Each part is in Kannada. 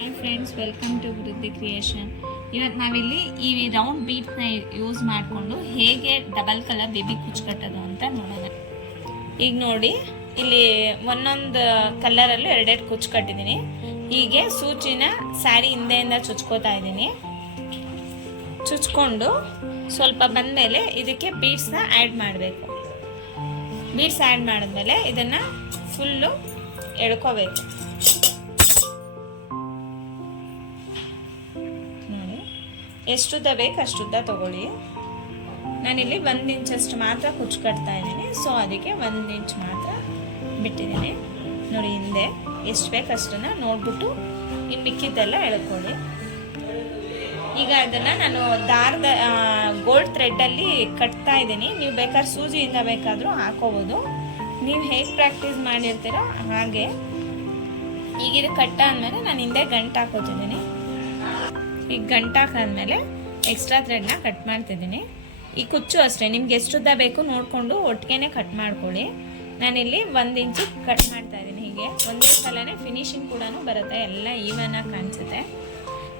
ಹಾಯ್ ಫ್ರೆಂಡ್ಸ್, ವೆಲ್ಕಮ್ ಟು ವೃದ್ಧಿ ಕ್ರಿಯೇಷನ್. ಇವತ್ತು ನಾವಿಲ್ಲಿ ಈ ರೌಂಡ್ ಬೀಡ್ಸ್ನ ಯೂಸ್ ಮಾಡಿಕೊಂಡು ಹೇಗೆ ಡಬಲ್ ಕಲರ್ ಬೇಬಿ ಕುಚ್ಚು ಕಟ್ಟೋದು ಅಂತ ನೋಡೋಣ. ಈಗ ನೋಡಿ, ಇಲ್ಲಿ ಒಂದೊಂದು ಕಲರಲ್ಲೂ ಎರಡೆರಡು ಕುಚ್ಚು ಕಟ್ಟಿದ್ದೀನಿ. ಹೀಗೆ ಸೂಚಿನ ಸ್ಯಾರಿ ಹಿಂದೆಯಿಂದ ಚುಚ್ಕೋತಾ ಇದ್ದೀನಿ. ಚುಚ್ಕೊಂಡು ಸ್ವಲ್ಪ ಬಂದಮೇಲೆ ಇದಕ್ಕೆ ಬೀಡ್ಸ್ನ ಆ್ಯಡ್ ಮಾಡಬೇಕು. ಬೀಡ್ಸ್ ಆ್ಯಡ್ ಮಾಡಿದ್ಮೇಲೆ ಇದನ್ನು ಫುಲ್ಲು ಎಳ್ಕೋಬೇಕು. ನೋಡಿ, ಎಷ್ಟುದ್ದ ಬೇಕು ಅಷ್ಟುದ್ದ ತಗೊಳ್ಳಿ. ನಾನಿಲ್ಲಿ 1 ಇಂಚಷ್ಟು ಮಾತ್ರ ಕುಚ್ಚು ಕಟ್ತಾ ಇದ್ದೀನಿ. ಸೊ ಅದಕ್ಕೆ 1 ಇಂಚ್ ಮಾತ್ರ ಬಿಟ್ಟಿದ್ದೀನಿ. ನೋಡಿ, ಹಿಂದೆ ಎಷ್ಟು ಬೇಕು ಅಷ್ಟನ್ನು ನೋಡ್ಬಿಟ್ಟು ಇನ್ನು ಮಿಕ್ಕಿದ್ದೆಲ್ಲ ಎಳ್ಕೊಳ್ಳಿ. ಈಗ ಅದನ್ನು ನಾನು ದಾರದ ಗೋಲ್ಡ್ ಥ್ರೆಡ್ಡಲ್ಲಿ ಕಟ್ತಾ ಇದ್ದೀನಿ. ನೀವು ಬೇಕಾದ್ರೆ ಸೂಜಿಯಿಂದ ಬೇಕಾದರೂ ಹಾಕೋಬೋದು. ನೀವು ಹೇಗೆ ಪ್ರಾಕ್ಟೀಸ್ ಮಾಡಿರ್ತೀರೋ ಹಾಗೆ. ಈಗ ಇದು ಕಟ್ಟ ಆದಮೇಲೆ ನಾನು ಹಿಂದೆ ಗಂಟು ಹಾಕೋತಿದ್ದೀನಿ. ಈಗ ಗಂಟು ಹಾಕಾದ್ಮೇಲೆ ಎಕ್ಸ್ಟ್ರಾ ಥ್ರೆಡ್ನ ಕಟ್ ಮಾಡ್ತಿದ್ದೀನಿ. ಈ ಕುಚ್ಚು ಅಷ್ಟೇ, ನಿಮ್ಗೆ ಎಷ್ಟುದ್ದ ಬೇಕು ನೋಡಿಕೊಂಡು ಒಟ್ಟಿಗೆ ಕಟ್ ಮಾಡ್ಕೊಳ್ಳಿ. ನಾನಿಲ್ಲಿ 1 ಇಂಚು ಕಟ್ ಮಾಡ್ತಾ ಇದ್ದೀನಿ. ಹೀಗೆ ಒಂದೇ ಸಲನೇ ಫಿನಿಶಿಂಗ್ ಕೂಡ ಬರುತ್ತೆ, ಎಲ್ಲ ಈವನಾಗಿ ಕಾಣಿಸುತ್ತೆ.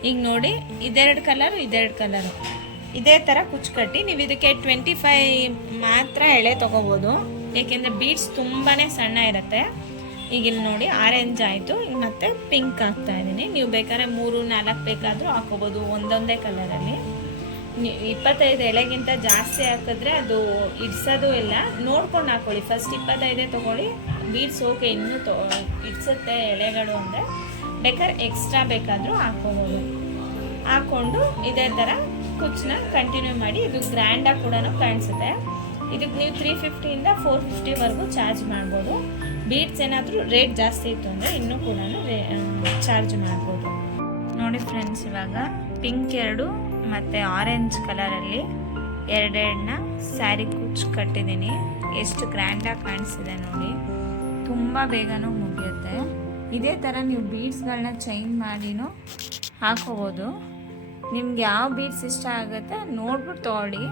ಈಗ ನೋಡಿ, ಇದೆರಡು ಕಲರು ಇದೇ ಥರ ಕುಚ್ಚು ಕಟ್ಟಿ ನೀವು ಇದಕ್ಕೆ 25 ಮಾತ್ರ ಎಳೆ ತೊಗೋಬೋದು. ಏಕೆಂದರೆ ಬೀಡ್ಸ್ ತುಂಬಾ ಸಣ್ಣ ಇರುತ್ತೆ. ಈಗ ಇಲ್ಲಿ ನೋಡಿ, ಆರೆಂಜ್ ಆಯಿತು. ಈಗ ಮತ್ತೆ ಪಿಂಕ್ ಹಾಕ್ತಾ ಇದ್ದೀನಿ. ನೀವು ಬೇಕಾದ್ರೆ 3-4 ಬೇಕಾದರೂ ಹಾಕೋಬೋದು ಒಂದೊಂದೇ ಕಲರಲ್ಲಿ. 25 ಎಳೆಗಿಂತ ಜಾಸ್ತಿ ಹಾಕಿದ್ರೆ ಅದು ಇಡ್ಸೋದು ಇಲ್ಲ. ನೋಡ್ಕೊಂಡು ಹಾಕೊಳ್ಳಿ. ಫಸ್ಟ್ 25 ತೊಗೊಳ್ಳಿ. ಬೀಡ್ಸ್ ಓಕೆ, ಇನ್ನೂ ಇಡ್ಸುತ್ತೆ ಎಳೆಗಳು ಅಂದರೆ ಬೇಕಾದ್ರೆ ಎಕ್ಸ್ಟ್ರಾ ಬೇಕಾದರೂ ಹಾಕೋಬೋದು. ಹಾಕ್ಕೊಂಡು ಇದೇ ಥರ ಕುಚ್ಚನ್ನ ಕಂಟಿನ್ಯೂ ಮಾಡಿ. ಇದು ಗ್ರ್ಯಾಂಡಾಗಿ ಕೂಡ ಕಾಣಿಸುತ್ತೆ. ಇದಕ್ಕೆ ನೀವು 350ಇಂದ 450ವರೆಗೂ ಚಾರ್ಜ್ ಮಾಡ್ಬೋದು. ಬೀಡ್ಸ್ ಏನಾದರೂ ರೇಟ್ ಜಾಸ್ತಿ ಇತ್ತು ಅಂದರೆ ಇನ್ನೂ ಕೂಡ ಚಾರ್ಜ್ ಮಾಡ್ಬೋದು. ನೋಡಿ ಫ್ರೆಂಡ್ಸ್, ಇವಾಗ ಪಿಂಕ್ 2 ಮತ್ತು ಆರೆಂಜ್ ಕಲರಲ್ಲಿ ಎರಡೆರಡನ್ನ ಸ್ಯಾರಿ ಕುಚ್ಚು ಕಟ್ಟಿದ್ದೀನಿ. ಎಷ್ಟು ಗ್ರ್ಯಾಂಡಾಗಿ ಕಾಣಿಸ್ತಿದೆ ನೋಡಿ. ತುಂಬ ಬೇಗನೂ ಮುಗಿಯುತ್ತೆ. ಇದೇ ಥರ ನೀವು ಬೀಡ್ಸ್ಗಳನ್ನ ಚೇಂಜ್ ಮಾಡಿನೂ ಹಾಕೋಬೋದು. ನಿಮ್ಗೆ ಯಾವ ಬೀಡ್ಸ್ ಇಷ್ಟ ಆಗುತ್ತೆ ನೋಡ್ಬಿಟ್ಟು ತೊಗೊಳ್ಳಿ.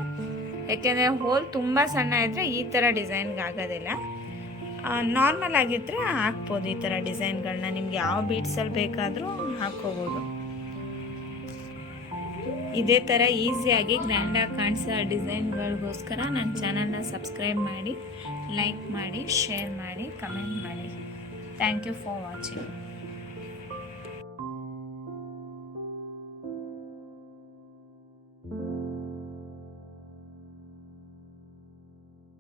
ಯಾಕೆಂದರೆ ಹೋಲ್ ತುಂಬ ಸಣ್ಣ ಇದ್ದರೆ ಈ ಥರ ಡಿಸೈನ್ಗೆ ಆಗೋದಿಲ್ಲ. ನಾರ್ಮಲ್ ಆಗಿದ್ದರೆ ಹಾಕ್ಬೋದು ಈ ಥರ ಡಿಸೈನ್ಗಳನ್ನ. ನಿಮ್ಗೆ ಯಾವ ಬೀಡ್ಸಲ್ಲಿ ಬೇಕಾದರೂ ಹಾಕ್ಕೋಬೋದು. ಇದೇ ಥರ ಈಸಿಯಾಗಿ ಗ್ರ್ಯಾಂಡಾಗಿ ಕಾಣಿಸೋ ಡಿಸೈನ್ಗಳಿಗೋಸ್ಕರ ನನ್ನ ಚಾನಲ್ನ ಸಬ್ಸ್ಕ್ರೈಬ್ ಮಾಡಿ, ಲೈಕ್ ಮಾಡಿ, ಶೇರ್ ಮಾಡಿ, ಕಮೆಂಟ್ ಮಾಡಿ. Thank you for watching.